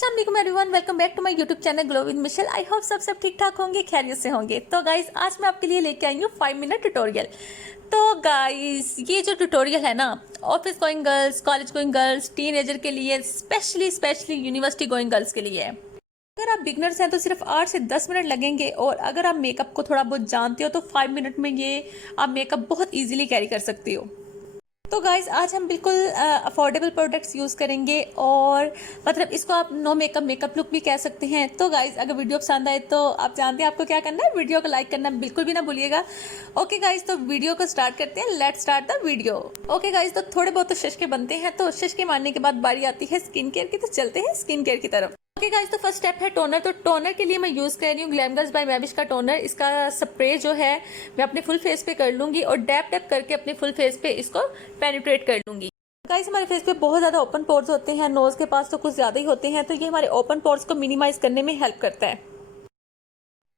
अस्सलाम वालेकुम everyone, welcome back to my YouTube channel glow with Michelle. I hope सब ठीक ठाक होंगे, खैरियत से होंगे। तो गाइस आज मैं आपके लिए लेके आई हूँ 5 मिनट ट्यूटोरियल। तो गाइस ये जो ट्यूटोरियल है ना, office going girls, college going girls, teenager के लिए, स्पेशली यूनिवर्सिटी गोइंग गर्ल्स के लिए है। अगर आप बिगनर्स हैं तो सिर्फ 8 से 10 मिनट लगेंगे, और अगर आप मेकअप को थोड़ा बहुत जानते हो तो 5 मिनट में ये आप मेकअप बहुत ईजिली कैरी कर सकते हो। तो गाइज आज हम बिल्कुल अफोर्डेबल प्रोडक्ट्स यूज़ करेंगे, और मतलब इसको आप नो मेकअप लुक भी कह सकते हैं। तो गाइज अगर वीडियो पसंद आए तो आप जानते हैं आपको क्या करना है, वीडियो को लाइक करना बिल्कुल भी ना भूलिएगा। ओके गाइज, तो वीडियो को स्टार्ट करते हैं। Let's start the video. Okay guys, तो थोड़े बहुत तो शशके बनते हैं, तो शशके मारने के बाद बारी आती है स्किन केयर की। तो चलते हैं स्किन केयर की तरफ। ओके गाइस, तो फर्स्ट स्टेप है टोनर। तो टोनर के लिए मैं यूज़ कर रही हूँ ग्लैमगर्ल्सबायमहविश का टोनर। इसका स्प्रे जो है मैं अपने फुल फेस पे कर लूँगी, और डैप करके अपने फुल फेस पे इसको पेनिट्रेट कर लूँगी। गाइस हमारे फेस पे बहुत ज़्यादा ओपन पोर्स होते हैं, नोज़ के पास तो कुछ ज़्यादा ही होते हैं, तो ये हमारे ओपन पोर्स को मिनिमाइज करने में हेल्प करता है।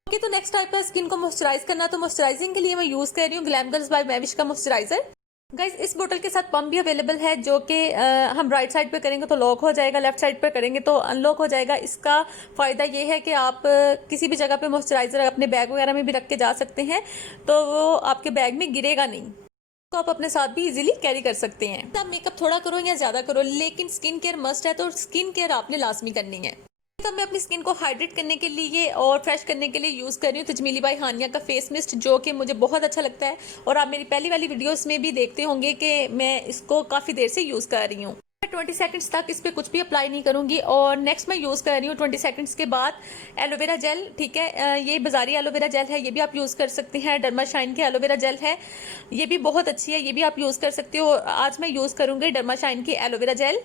ओके, तो नेक्स्ट टाइप है स्किन को मॉइस्चराइज करना। तो मॉइस्चराइजिंग के लिए मैं यूज़ कर रही हूँ ग्लैमगर्ल्सबायमहविश का मॉइस्चराइजर। गाइज इस बोतल के साथ पम्प भी अवेलेबल है, जो कि हम राइट साइड पे करेंगे तो लॉक हो जाएगा, लेफ्ट साइड पे करेंगे तो अनलॉक हो जाएगा। इसका फ़ायदा ये है कि आप किसी भी जगह पे मॉइस्चराइज़र अपने बैग वगैरह में भी रख के जा सकते हैं, तो वो आपके बैग में गिरेगा नहीं, तो आप अपने साथ भी इजीली कैरी कर सकते हैं। आप मेकअप थोड़ा करो या ज़्यादा करो, लेकिन स्किन केयर मस्ट है, तो स्किन केयर आपने लाजमी करनी है। तो मैं अपनी स्किन को हाइड्रेट करने के लिए और फ्रेश करने के लिए यूज़ कर रही हूँ तजमीलीबाहिनिया का फेस मिस्ट, जो कि मुझे बहुत अच्छा लगता है, और आप मेरी पहली वाली वीडियोस में भी देखते होंगे कि मैं इसको काफ़ी देर से यूज़ कर रही हूँ। 20 सेकंड्स तक इस पर कुछ भी अप्लाई नहीं करूँगी, और नेक्स्ट मैं यूज़ कर रही हूँ 20 सेकंड्स के बाद एलोवेरा जेल। ठीक है, ये बाजारी एलोवेरा जेल है, ये भी आप यूज़ कर सकते हैं। डर्माशाइन की एलोवेरा जेल है, ये भी बहुत अच्छी है, ये भी आप यूज़ कर सकते हो। आज मैं यूज़ करूँगी डर्माशाइन की aloe vera gel.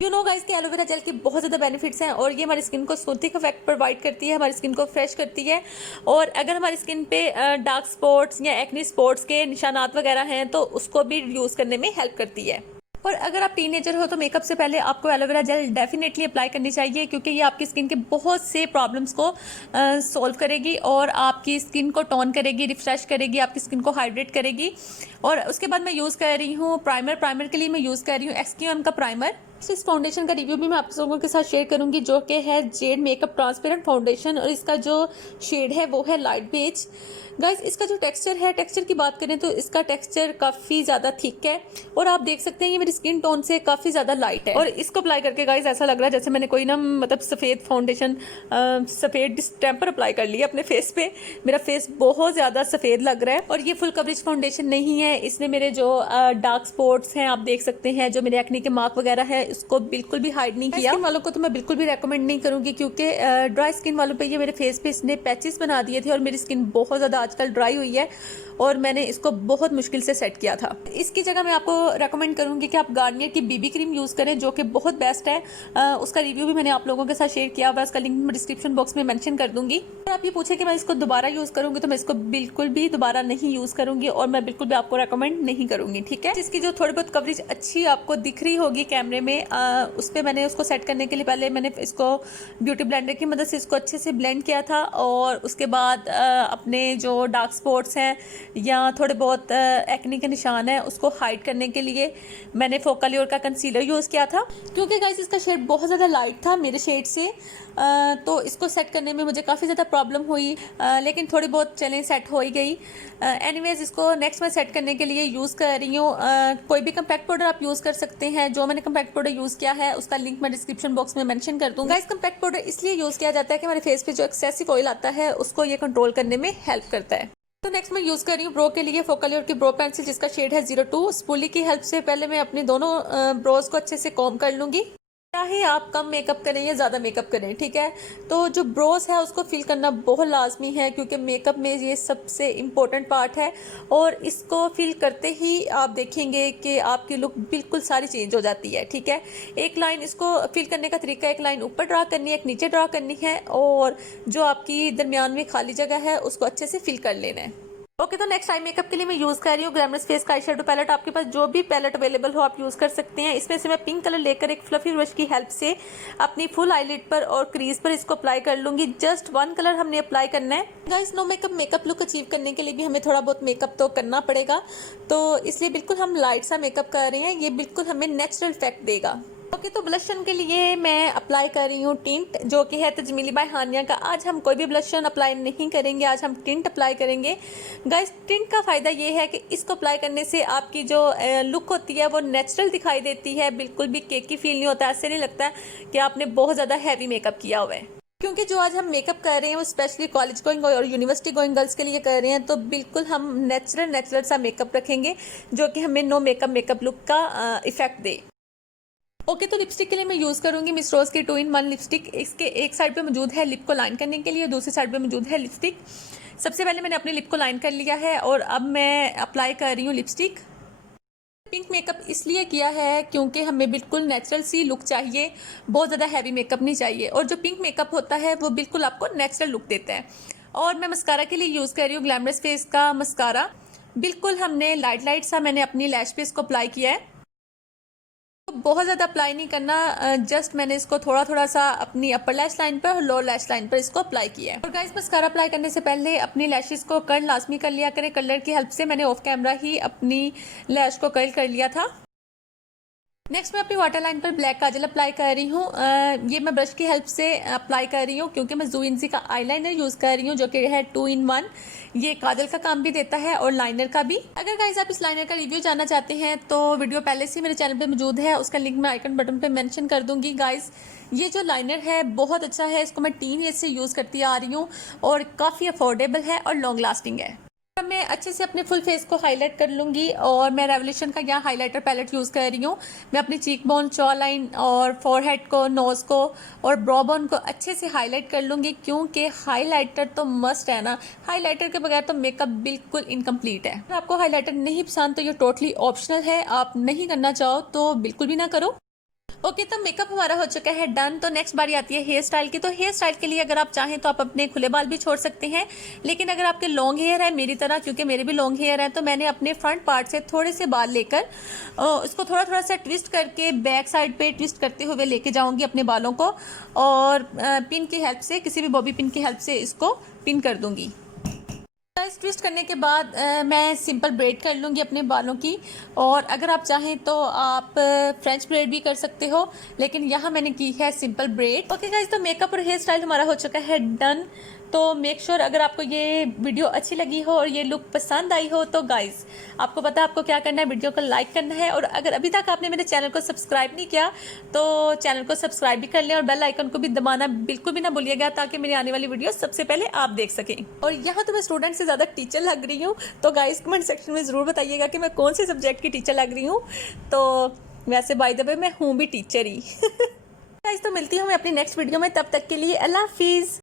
You know guys कि एलोवेरा जेल के बहुत ज़्यादा बेनिफिट्स हैं, और ये हमारी स्किन को सूथिंग इफेक्ट प्रोवाइड करती है, हमारी स्किन को फ्रेश करती है। और अगर हमारी स्किन पे डार्क स्पॉट्स या एक्ने स्पॉट्स के निशानात वगैरह हैं तो उसको भी यूज़ करने में हेल्प करती है। और अगर आप टीनेजर हो तो मेकअप से पहले आपको एलोवेरा जेल डेफिनेटली अप्लाई करनी चाहिए, क्योंकि ये आपकी स्किन के बहुत से प्रॉब्लम्स को सॉल्व करेगी, और आपकी स्किन को टोन करेगी, रिफ्रेश करेगी, आपकी स्किन को हाइड्रेट करेगी। और उसके बाद मैं यूज़ कर रही हूँ प्राइमर के लिए मैं यूज़ कर रही हूँ XQM का प्राइमर। इस फाउंडेशन का रिव्यू भी मैं आप लोगों के साथ शेयर करूंगी, जो कि है जेड मेकअप ट्रांसपेरेंट फाउंडेशन, और इसका जो शेड है वो है लाइट बेज। गाइस इसका जो टेक्सचर की बात करें तो इसका टेक्सचर काफ़ी ज़्यादा थिक है, और आप देख सकते हैं ये मेरी स्किन टोन से काफ़ी ज़्यादा लाइट है। और इसको अप्लाई करके गाइस ऐसा लग रहा है जैसे मैंने कोई ना मतलब सफ़ेद फाउंडेशन सफ़ेद डिस्टेम्पर अप्लाई कर लिया अपने फेस पे। मेरा फेस बहुत ज़्यादा सफ़ेद लग रहा है, और ये फुल कवरेज फाउंडेशन नहीं है। इसने मेरे जो डार्क स्पॉट्स हैं आप देख सकते हैं, जो मेरे एक्ने के मार्क वगैरह है, इसको बिल्कुल भी हाइड नहीं किया। स्किन वालों को तो मैं बिल्कुल भी रेकमेंड नहीं करूंगी, क्योंकि ड्राई स्किन वालों पे ये मेरे फेस पे इसने पैचेस बना दिए थे, और मेरी स्किन बहुत ज़्यादा आजकल ड्राई हुई है, और मैंने इसको बहुत मुश्किल से सेट किया था। इसकी जगह मैं आपको रेकमेंड करूंगी कि आप गार्नियर की बीबी क्रीम यूज़ करें, जो कि बहुत बेस्ट है। उसका रिव्यू भी मैंने आप लोगों के साथ शेयर किया हुआ है, उसका लिंक मैं डिस्क्रिप्शन बॉक्स में मेंशन कर दूंगी। अगर आप ये पूछे कि मैं इसको दोबारा यूज़ करूंगी, तो मैं इसको बिल्कुल भी दोबारा नहीं यूज़ करूंगी, और मैं बिल्कुल भी आपको रेकमेंड नहीं करूंगी। ठीक है, इसकी जो थोड़ी बहुत कवरेज अच्छी आपको दिख रही होगी कैमरे में, उस पर मैंने उसको सेट करने के लिए पहले मैंने इसको ब्यूटी ब्लेंडर की मदद से इसको अच्छे से ब्लेंड किया था, और उसके बाद अपने जो डार्क स्पॉट्स हैं या थोड़े बहुत एक्ने के निशान है उसको हाइड करने के लिए मैंने फोकल का कंसीलर यूज़ किया था, क्योंकि गाइस इसका शेड बहुत ज़्यादा लाइट था मेरे शेड से। तो इसको सेट करने में मुझे काफ़ी ज़्यादा प्रॉब्लम हुई, लेकिन थोड़ी बहुत चलें सेट हो ही गई। एनीवेज इसको नेक्स्ट मैं सेट करने के लिए यूज़ कर रही हूँ। कोई भी कम्पैक्ट पाउडर आप यूज़ कर सकते हैं। जो मैंने कम्पैक्ट पाउडर यूज़ किया है उसका लिंक मैं डिस्क्रिप्शन बॉक्स में मेंशन कर दूँगा। इस कम्पैक्ट पाउडर इसलिए यूज़ किया जाता है कि हमारे फेस पे जो एक्सेसिव ऑयल आता है उसको ये कंट्रोल करने में हेल्प करता है। तो नेक्स्ट मैं यूज़ कर रही हूँ ब्रो के लिए फोकल की ब्रो पेंसिल, जिसका शेड है 02। स्पूली की हेल्प से पहले मैं अपने दोनों ब्रोज को अच्छे से कॉम्ब कर लूँगी। चाहे आप कम मेकअप करें या ज़्यादा मेकअप करें, ठीक है, तो जो ब्रोज है उसको फिल करना बहुत लाजमी है, क्योंकि मेकअप में ये सबसे इम्पोर्टेंट पार्ट है, और इसको फिल करते ही आप देखेंगे कि आपकी लुक बिल्कुल सारी चेंज हो जाती है। ठीक है, एक लाइन इसको फिल करने का तरीका, एक लाइन ऊपर ड्रा करनी है, एक नीचे ड्रा करनी है, और जो आपकी दरमियान में खाली जगह है उसको अच्छे से फिल कर लेना है। ओके, तो नेक्स्ट आई मेकअप के लिए मैं यूज़ कर रही हूँ ग्लैमरस फेस का आईशैडो पैलेट। आपके पास जो भी पैलेट अवेलेबल हो आप यूज़ कर सकते हैं। इसमें से मैं पिंक कलर लेकर एक फ्लफी ब्रश की हेल्प से अपनी फुल आईलिड पर और क्रीज पर इसको अप्लाई कर लूँगी। जस्ट 1 कलर हमने अप्लाई करना है। Guys no makeup look achieve करने के लिए भी हमें थोड़ा बहुत मेकअप तो करना पड़ेगा, तो इसलिए बिल्कुल हम लाइट सा मेकअप कर रहे हैं। ये बिल्कुल हमें नेचुरल इफेक्ट देगा। ओके, तो ब्लशन के लिए मैं अप्लाई कर रही हूँ टिंट, जो कि है तजमीली बाय हानिया का। आज हम कोई भी ब्लशन अप्लाई नहीं करेंगे, आज हम टिंट अप्लाई करेंगे। गाइस, टिंट का फ़ायदा ये है कि इसको अप्लाई करने से आपकी जो लुक होती है वो नेचुरल दिखाई देती है, बिल्कुल भी केकी फील नहीं होता। ऐसे नहीं लगता कि आपने बहुत ज़्यादा हैवी मेकअप किया हुआ है। क्योंकि जो आज हम मेकअप कर रहे हैं वो स्पेशली कॉलेज गोइंग और यूनिवर्सिटी गोइंग गर्ल्स के लिए कर रहे हैं, तो बिल्कुल हम नेचुरल सा मेकअप रखेंगे जो कि हमें नो मेकअप लुक का इफेक्ट दे। ओके, तो लिपस्टिक के लिए मैं यूज़ करूंगी मिसरोज की 2-in-1 लिपस्टिक। इसके एक साइड पे मौजूद है लिप को लाइन करने के लिए, दूसरी साइड पे मौजूद है लिपस्टिक। सबसे पहले मैंने अपने लिप को लाइन कर लिया है और अब मैं अप्लाई कर रही हूँ लिपस्टिक। पिंक मेकअप इसलिए किया है क्योंकि हमें बिल्कुल नेचुरल सी लुक चाहिए, बहुत ज़्यादा हैवी मेकअप नहीं चाहिए। और जो पिंक मेकअप होता है वो बिल्कुल आपको नेचुरल लुक देता है। और मैं मस्कारा के लिए यूज़ कर रही हूँ ग्लैमरस फेस का मस्कारा। बिल्कुल हमने लाइट सा मैंने अपनी लैश पे इसको अप्लाई किया है। बहुत ज़्यादा अप्लाई नहीं करना, जस्ट मैंने इसको थोड़ा सा अपनी अपर लैश लाइन पर और लोअर लैश लाइन पर इसको अप्लाई किया है। और गाइस, मस्कारा अप्लाई करने से पहले अपनी लैशेस को कर्ल लाजमी कर लिया करें। कलर की हेल्प से मैंने ऑफ कैमरा ही अपनी लैश को कर्ल कर लिया था। नेक्स्ट मैं अपनी वाटर लाइन पर ब्लैक काजल अप्लाई कर रही हूँ। ये मैं ब्रश की हेल्प से अप्लाई कर रही हूँ क्योंकि मैं xuenzi का आईलाइनर यूज़ कर रही हूँ, जो कि है 2-in-1। ये काजल का काम भी देता है और लाइनर का भी। अगर गाइस आप इस लाइनर का रिव्यू जानना चाहते हैं तो वीडियो पहले से मेरे चैनल पे मौजूद है, उसका लिंक मैं आइकन बटन पे मेंशन कर दूंगी। गाइस, ये जो लाइनर है बहुत अच्छा है, इसको मैं 3 ईयर से यूज़ करती आ रही हूँ और काफ़ी अफोर्डेबल है और लॉन्ग लास्टिंग है। मैं अच्छे से अपने फुल फेस को हाईलाइट कर लूँगी और मैं रेवोल्यूशन का यहाँ हाइलाइटर पैलेट यूज़ कर रही हूँ। मैं अपनी चीक बोन, जॉ लाइन और फोरहेड को, नोज़ को और ब्रो बोन को अच्छे से हाईलाइट कर लूँगी क्योंकि हाइलाइटर तो मस्ट है ना। हाइलाइटर के बगैर तो मेकअप बिल्कुल इनकम्प्लीट है। अगर आपको हाइलाइटर नहीं पसंद तो ये टोटली ऑप्शनल है, आप नहीं करना चाहो तो बिल्कुल भी ना करो। ओके, तो मेकअप हमारा हो चुका है डन। तो नेक्स्ट बारी आती है हेयर स्टाइल की। तो हेयर स्टाइल के लिए अगर आप चाहें तो आप अपने खुले बाल भी छोड़ सकते हैं, लेकिन अगर आपके लॉन्ग हेयर है मेरी तरह, क्योंकि मेरे भी लॉन्ग हेयर है, तो मैंने अपने फ्रंट पार्ट से थोड़े से बाल लेकर उसको थोड़ा सा ट्विस्ट करके बैक साइड पे ट्विस्ट करते हुए लेके जाऊंगी अपने बालों को और पिन की हेल्प से, किसी भी बॉबी पिन की हेल्प से इसको पिन कर दूंगी। इस ट्विस्ट करने के बाद मैं सिंपल ब्रेड कर लूँगी अपने बालों की। और अगर आप चाहें तो आप फ्रेंच ब्रेड भी कर सकते हो, लेकिन यहाँ मैंने की है सिंपल ब्रेड। ओके गाइस, तो मेकअप और हेयर स्टाइल हमारा हो चुका है डन। तो मेक श्योर अगर आपको ये वीडियो अच्छी लगी हो और ये लुक पसंद आई हो तो गाइस आपको पता है आपको क्या करना है, वीडियो को लाइक करना है। और अगर अभी तक आपने मेरे चैनल को सब्सक्राइब नहीं किया तो चैनल को सब्सक्राइब भी कर लें और बेल आइकन को भी दबाना बिल्कुल भी ना भूलिएगा, ताकि मेरी आने वाली वीडियो सबसे पहले आप देख सकें। और यहाँ तो मैं स्टूडेंट से ज़्यादा टीचर लग रही हूँ, तो गाइस कमेंट सेक्शन में ज़रूर बताइएगा कि मैं कौन से सब्जेक्ट की टीचर लग रही हूँ। तो वैसे बाय द वे मैं हूँ भी टीचर ही। गाइस, तो मिलती हूँ मैं अपनी नेक्स्ट वीडियो में, तब तक के लिए अल्लाह हाफिज़।